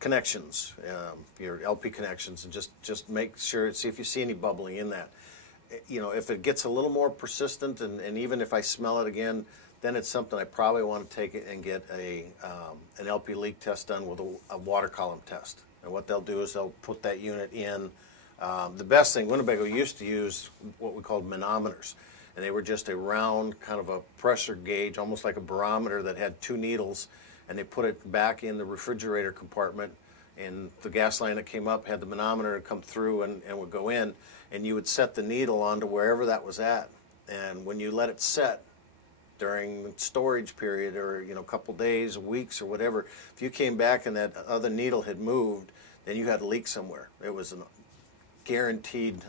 connections, your LP connections, and just make sure, see if you see any bubbling in that. If it gets a little more persistent, and even if I smell it again, then it's something I probably want to take it and get an LP leak test done with a water column test. And what they'll do is they'll put that unit in. The best thing, Winnebago used to use what we called manometers, and they were just a round kind of a pressure gauge, almost like a barometer that had 2 needles, and they put it back in the refrigerator compartment, and the gas line that came up had the manometer come through and would go in, and you would set the needle onto wherever that was at. And when you let it set during the storage period, or a couple days, weeks, or whatever, if you came back and that other needle had moved, then you had a leak somewhere. It was a guaranteed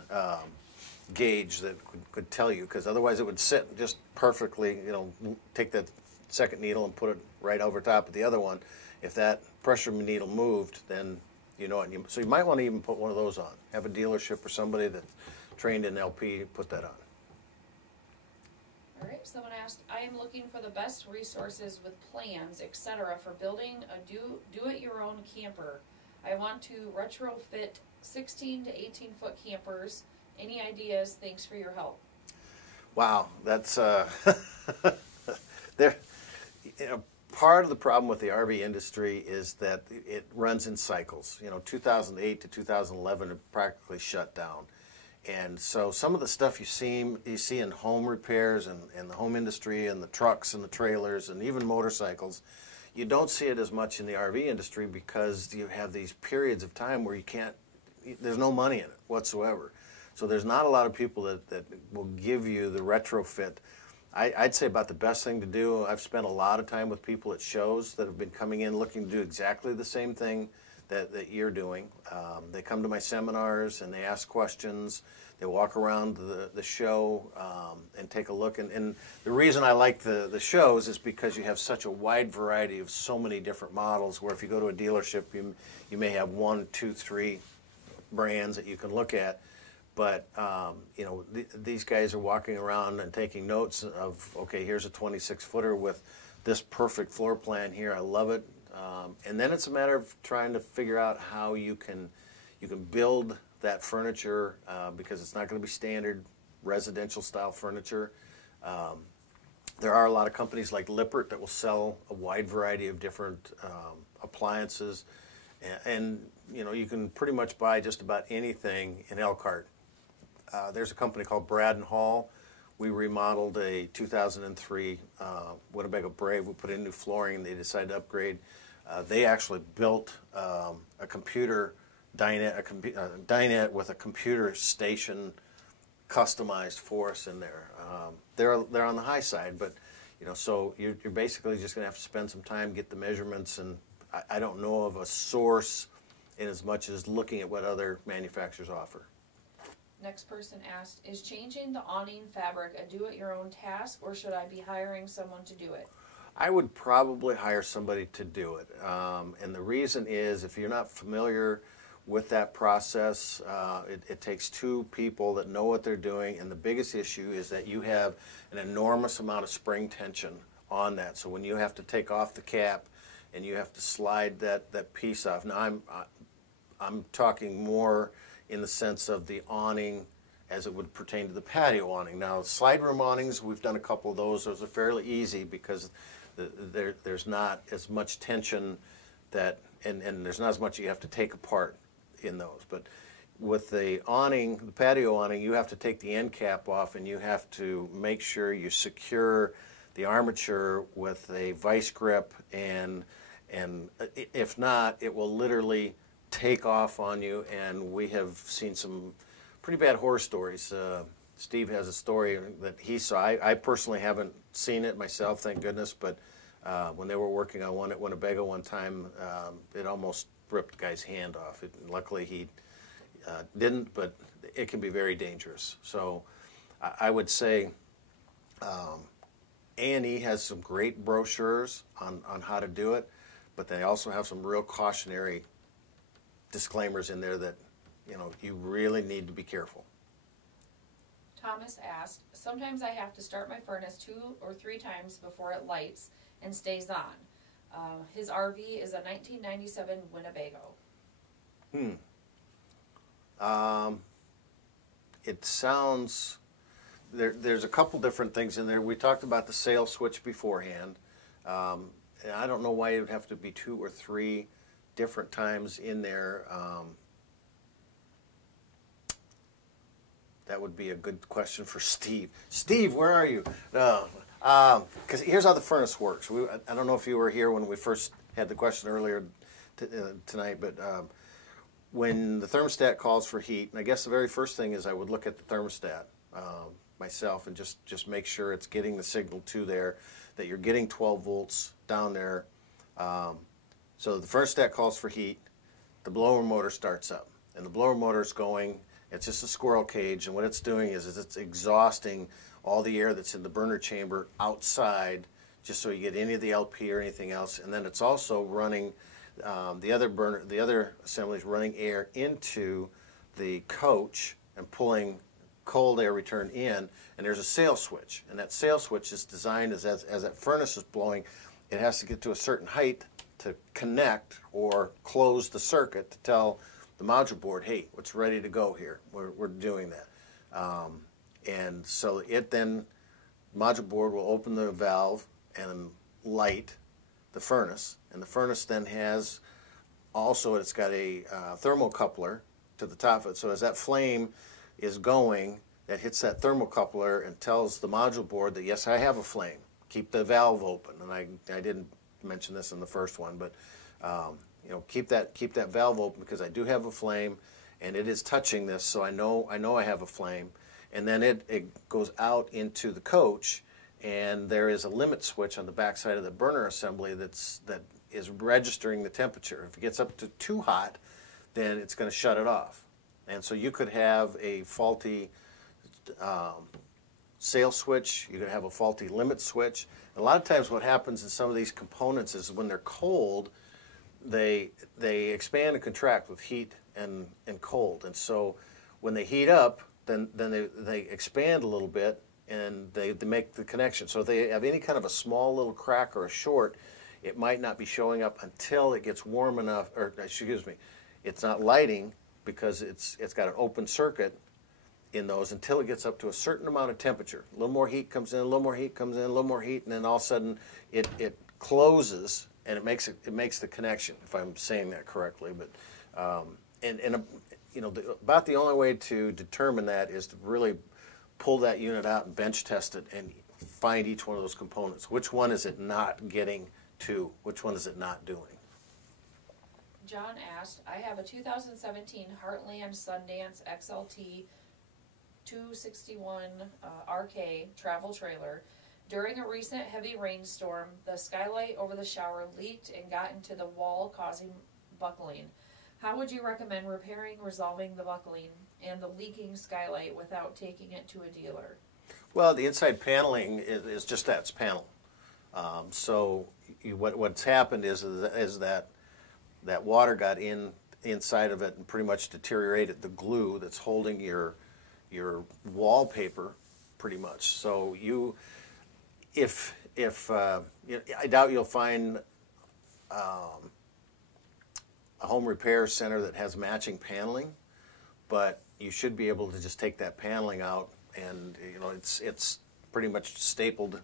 gauge that could tell you, because otherwise it would sit just perfectly. Take that second needle and put it right over top of the other one. If that pressure needle moved, then You know it. So you might want to even put one of those on. Have a dealership or somebody that's trained in LP put that on. All right, someone asked, I am looking for the best resources with plans, etc. for building a do-it-your-own camper. I want to retrofit 16 to 18 foot campers. Any ideas? Thanks for your help. Wow, that's there. You know, part of the problem with the RV industry is that it runs in cycles. You know, 2008 to 2011 it practically shut down. And so some of the stuff you see in home repairs and the home industry and the trucks and the trailers and even motorcycles, you don't see it as much in the RV industry because you have these periods of time where there's no money in it whatsoever. So there's not a lot of people that will give you the retrofit. I'd say about the best thing to do, I've spent a lot of time with people at shows that have been coming in looking to do exactly the same thing that you're doing. They come to my seminars and they ask questions. They walk around the show and take a look. And the reason I like the shows is because you have such a wide variety of so many different models, where if you go to a dealership, you may have 1, 2, 3 brands that you can look at. But you know, these guys are walking around and taking notes of, okay, here's a 26-footer with this perfect floor plan here. I love it. And then it's a matter of trying to figure out how you can build that furniture because it's not going to be standard residential style furniture. There are a lot of companies like Lippert that will sell a wide variety of different appliances, and you know, you can pretty much buy just about anything in Elkhart. There's a company called Brad and Hall. We remodeled a 2003 Winnebago Brave. We put in new flooring and they decided to upgrade. They actually built a computer dinette with a computer station customized for us in there. They're on the high side, but you know, so you're basically just going to have to spend some time, get the measurements, and I don't know of a source in as much as looking at what other manufacturers offer. Next person asked, is changing the awning fabric a do-it-your-own task, or should I be hiring someone to do it? I would probably hire somebody to do it. And the reason is, if you're not familiar with that process, it takes 2 people that know what they're doing, and the biggest issue is that you have an enormous amount of spring tension on that. So when you have to take off the cap and you have to slide that piece off. Now I'm talking more in the sense of the awning as it would pertain to the patio awning. Now, slide room awnings, we've done a couple of those. Those are fairly easy because there's not as much tension and there's not as much you have to take apart in those. But with the awning, the patio awning, you have to take the end cap off and you have to make sure you secure the armature with a vice grip, and if not, it will literally take off on you. And we have seen some pretty bad horror stories. Steve has a story that he saw. I personally haven't seen it myself, thank goodness, but when they were working on one at Winnebago one time, it almost ripped the guy's hand off. Luckily he didn't, but it can be very dangerous. So I would say A&E has some great brochures on how to do it, but they also have some real cautionary disclaimers in there that, you know, you really need to be careful. Thomas asked, sometimes I have to start my furnace 2 or 3 times before it lights and stays on. His RV is a 1997 Winnebago. It sounds, there's a couple different things in there. We talked about the sail switch beforehand. And I don't know why it would have to be 2 or 3 different times in there. That would be a good question for Steve. Steve, where are you? Because here's how the furnace works. I don't know if you were here when we first had the question earlier tonight, but when the thermostat calls for heat, and I guess the very first thing is I would look at the thermostat myself and just make sure it's getting the signal to there, that you're getting 12 volts down there. So the thermostat calls for heat, the blower motor starts up, and the blower motor is going. It's just a squirrel cage, and what it's doing is it's exhausting all the air that's in the burner chamber outside, just so you get any of the LP or anything else. And then it's also running The other assembly is running air into the coach and pulling cold air return in, and there's a sail switch, and that sail switch is designed as that furnace is blowing, it has to get to a certain height to connect or close the circuit to tell the module board, hey, it's ready to go here. We're doing that. And so module board will open the valve and light the furnace, and the furnace then has also, it's got a thermocoupler to the top of it, so as that flame is going, that hits that thermocoupler and tells the module board that, yes, I have a flame. Keep the valve open. And I didn't mention this in the first one, but keep that valve open because I do have a flame, and it is touching this, so I know I have a flame. And then it goes out into the coach, and there is a limit switch on the back side of the burner assembly that is registering the temperature. If it gets up to too hot, then it's going to shut it off. And so you could have a faulty sail switch, you could have a faulty limit switch. A lot of times what happens in some of these components is when they're cold, they expand and contract with heat and cold. And so when they heat up, then they expand a little bit and they make the connection. So if they have any kind of a small little crack or a short, it might not be showing up until it gets warm enough, or excuse me, it's not lighting because it's got an open circuit in those until it gets up to a certain amount of temperature. A little more heat comes in, a little more heat comes in, a little more heat, and then all of a sudden it closes and it makes the connection, if I'm saying that correctly. But about the only way to determine that is to really pull that unit out and bench test it and find each one of those components. Which one is it not getting to? Which one is it not doing? John asked, I have a 2017 Heartland Sundance XLT 261 RK travel trailer. During a recent heavy rainstorm, the skylight over the shower leaked and got into the wall, causing buckling. How would you recommend repairing, resolving the buckling and the leaking skylight without taking it to a dealer? Well, the inside paneling is just that, it's panel. What's happened is that water got inside of it and pretty much deteriorated the glue that's holding your wallpaper, pretty much. So I doubt you'll find a home repair center that has matching paneling, but you should be able to just take that paneling out, and it's pretty much stapled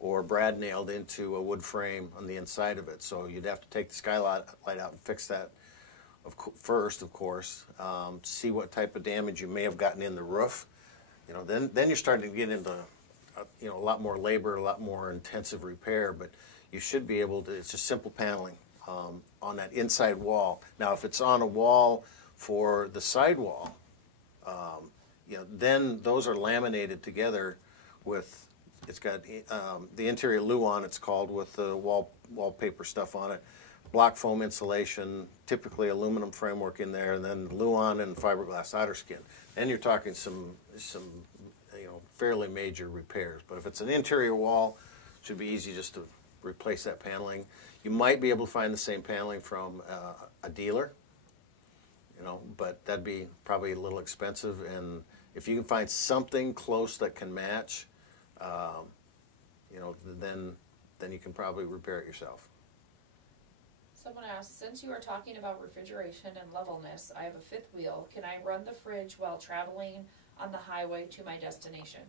or brad nailed into a wood frame on the inside of it. So you'd have to take the skylight out and fix that first, of course. See what type of damage you may have gotten in the roof. Then you're starting to get into a lot more labor, a lot more intensive repair. But you should be able to. It's just simple paneling on that inside wall. Now, if it's on a wall for the sidewall, then those are laminated together with. It's got the interior Luan, it's called, with the wallpaper stuff on it. Block foam insulation, typically aluminum framework in there, and then Luan and fiberglass outer skin. Then you're talking some fairly major repairs. But if it's an interior wall, it should be easy just to replace that paneling. You might be able to find the same paneling from a dealer, but that'd be probably a little expensive. And if you can find something close that can match, then you can probably repair it yourself. Someone asked, since you are talking about refrigeration and levelness, I have a fifth wheel. Can I run the fridge while traveling on the highway to my destination?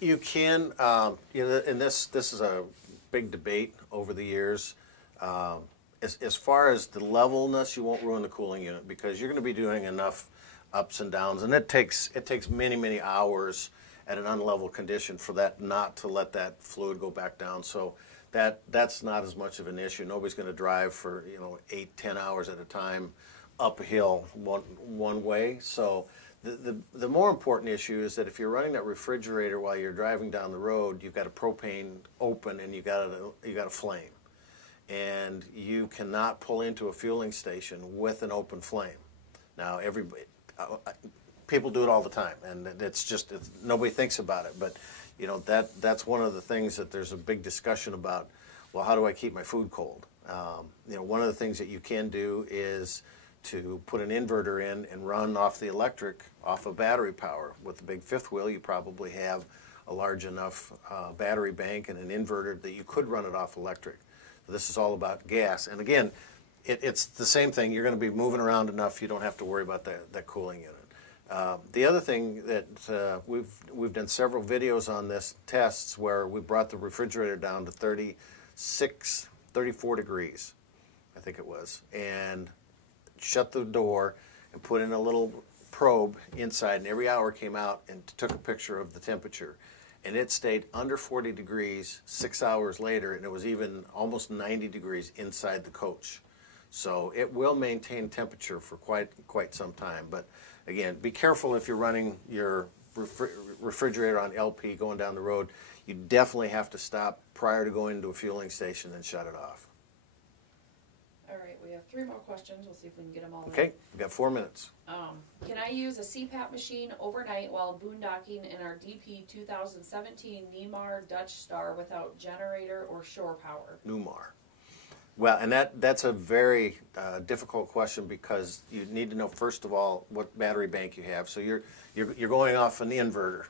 You can, and this is a big debate over the years. As far as the levelness, you won't ruin the cooling unit because you're going to be doing enough ups and downs, and it takes many8 at an unlevel condition for that not to let that fluid go back down. So that's not as much of an issue. Nobody's going to drive for 8-10 hours at a time up a hill one way. So the more important issue is that if you're running that refrigerator while you're driving down the road, you've got a propane open and you got a flame, and you cannot pull into a fueling station with an open flame. Now people do it all the time, and nobody thinks about it. But that's one of the things that there's a big discussion about. Well, how do I keep my food cold? You know, one of the things that you can do is to put an inverter in and run off the electric off of battery power. With the big fifth wheel, you probably have a large enough battery bank and an inverter that you could run it off electric. This is all about gas. And again, it's the same thing. You're going to be moving around enough, you don't have to worry about that cooling unit. The other thing that we've done several videos on this, tests, where we brought the refrigerator down to 34 degrees, I think it was, and shut the door and put in a little probe inside, and every hour came out and took a picture of the temperature. And it stayed under 40 degrees 6 hours later, and it was even almost 90 degrees inside the coach. So it will maintain temperature for quite some time. But again, be careful if you're running your refrigerator on LP going down the road. You definitely have to stop prior to going to a fueling station and shut it off. All right, we have 3 more questions. We'll see if we can get them all in. Okay, we've got 4 minutes. Can I use a CPAP machine overnight while boondocking in our DP 2017 Neymar Dutch Star without generator or shore power? Newmar. Well, and that's a very difficult question, because you need to know, first of all, what battery bank you have. So you're going off an inverter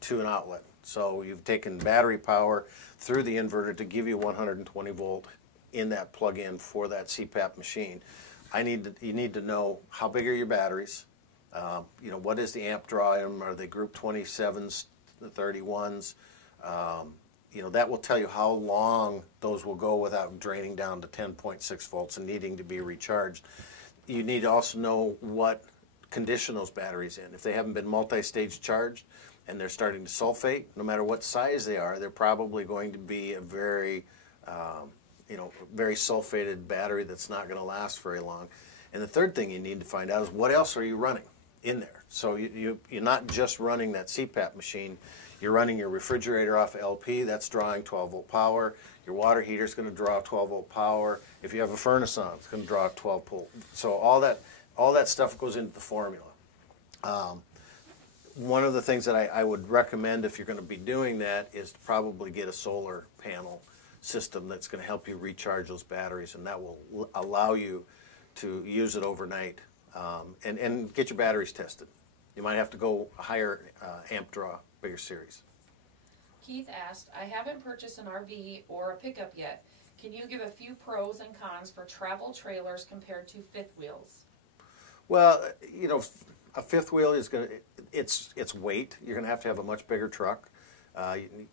to an outlet. So you've taken battery power through the inverter to give you 120 volt in that plug-in for that CPAP machine. You need to know how big are your batteries. You know, what is the amp draw in them? Are they group 27s, the 31s? You know, that will tell you how long those will go without draining down to 10.6 volts and needing to be recharged. You need to also know what condition those batteries in. If they haven't been multi-stage charged and they're starting to sulfate, no matter what size they are, they're probably going to be a very very sulfated battery that's not going to last very long. And the third thing you need to find out is what else are you running in there. So you're not just running that CPAP machine. You're running your refrigerator off LP, that's drawing 12 volt power. Your water heater is going to draw 12 volt power. If you have a furnace on, it's going to draw 12 volt. So all that stuff goes into the formula. One of the things that I would recommend if you're going to be doing that is to probably get a solar panel system that's going to help you recharge those batteries, and that will allow you to use it overnight and get your batteries tested. You might have to go a higher amp draw, bigger series. Keith asked, I haven't purchased an RV or a pickup yet. Can you give a few pros and cons for travel trailers compared to fifth wheels? Well, you know, a fifth wheel is going to, its weight. You're going to have a much bigger truck.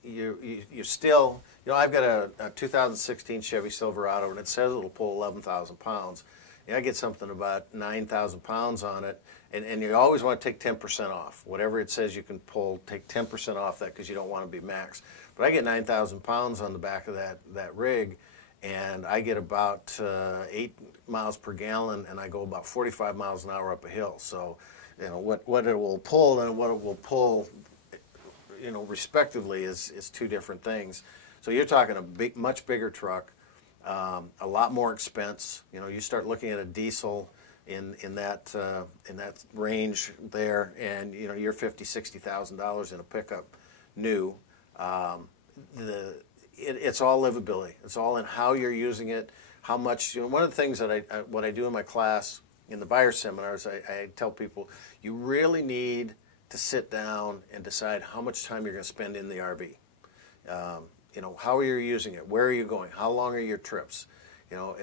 You still, you know, I've got a 2016 Chevy Silverado, and it says it'll pull 11,000 pounds. You know, I get something about 9,000 pounds on it, and you always want to take 10% off. Whatever it says you can pull, take 10% off that, because you don't want to be max. But I get 9,000 pounds on the back of that rig, and I get about 8 miles per gallon, and I go about 45 miles an hour up a hill. So, you know, what it will pull and what it will pull, you know, respectively is two different things. So you're talking a much bigger truck, a lot more expense. You know, you start looking at a diesel in that range there, and you know, you're $50,000-$60,000 in a pickup new. It's all livability. It's all in how you're using it, how much. You know, one of the things that what I do in my class in the buyer seminars, I tell people, you really need to sit down and decide how much time you're going to spend in the RV. You know, how are you using it? Where are you going? How long are your trips? You know,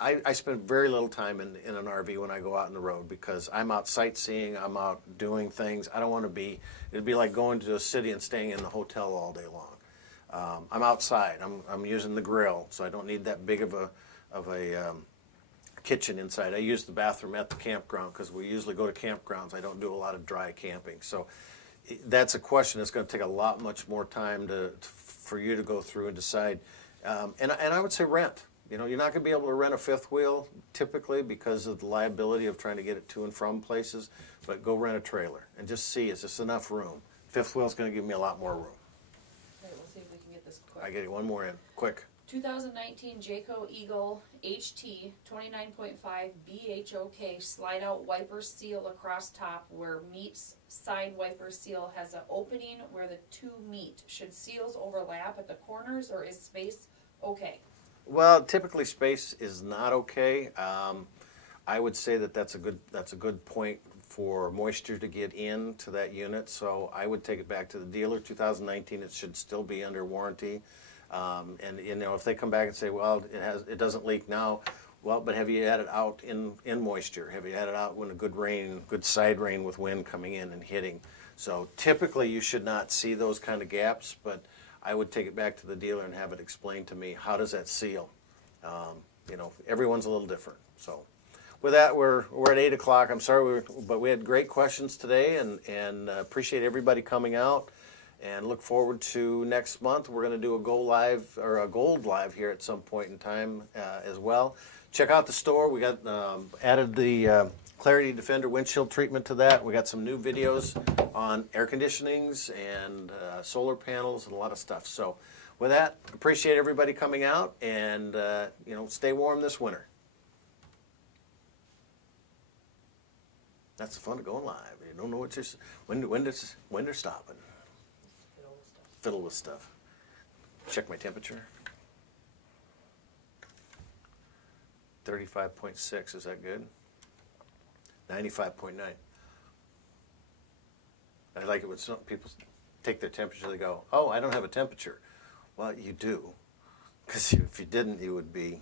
I spend very little time in an RV when I go out on the road, because I'm out sightseeing, I'm out doing things. I don't want to be, it'd be like going to a city and staying in the hotel all day long. I'm outside, I'm using the grill, so I don't need that big of a kitchen inside. I use the bathroom at the campground, because we usually go to campgrounds. I don't do a lot of dry camping. So that's a question that's going to take a lot much more time for you to go through and decide. And I would say rent. You know, you're not going to be able to rent a fifth wheel typically because of the liability of trying to get it to and from places, but go rent a trailer and just see, is this enough room? Fifth wheel is going to give me a lot more room. All right, we'll see if we can get this quick. I get you one more in, quick. 2019 Jayco Eagle HT 29.5 BHOK slide out wiper seal across top where meets side wiper seal has an opening where the two meet. Should seals overlap at the corners, or is space okay? Well, typically space is not okay. I would say that that's a good point for moisture to get into that unit. So I would take it back to the dealer. 2019, it should still be under warranty. And you know, if they come back and say, well, it doesn't leak now, well, but have you had it out in moisture? Have you had it out when a good side rain with wind coming in and hitting? So typically you should not see those kind of gaps, but I would take it back to the dealer and have it explained to me, how does that seal? You know, everyone's a little different. So with that, we're at 8 o'clock. I'm sorry, but we had great questions today, and appreciate everybody coming out, and look forward to next month. We're going to do a Go Live or a Gold Live here at some point in time as well. Check out the store. We got added the Clarity Defender windshield treatment to that. We got some new videos on air conditionings and solar panels and a lot of stuff. So with that, appreciate everybody coming out, and you know, stay warm this winter. That's the fun of going live. You don't know what you're when they're stopping. Fiddle with stuff. Check my temperature. 35.6. Is that good? 95.9. I like it when some people take their temperature. They go, "Oh, I don't have a temperature." Well, you do, because if you didn't, you would be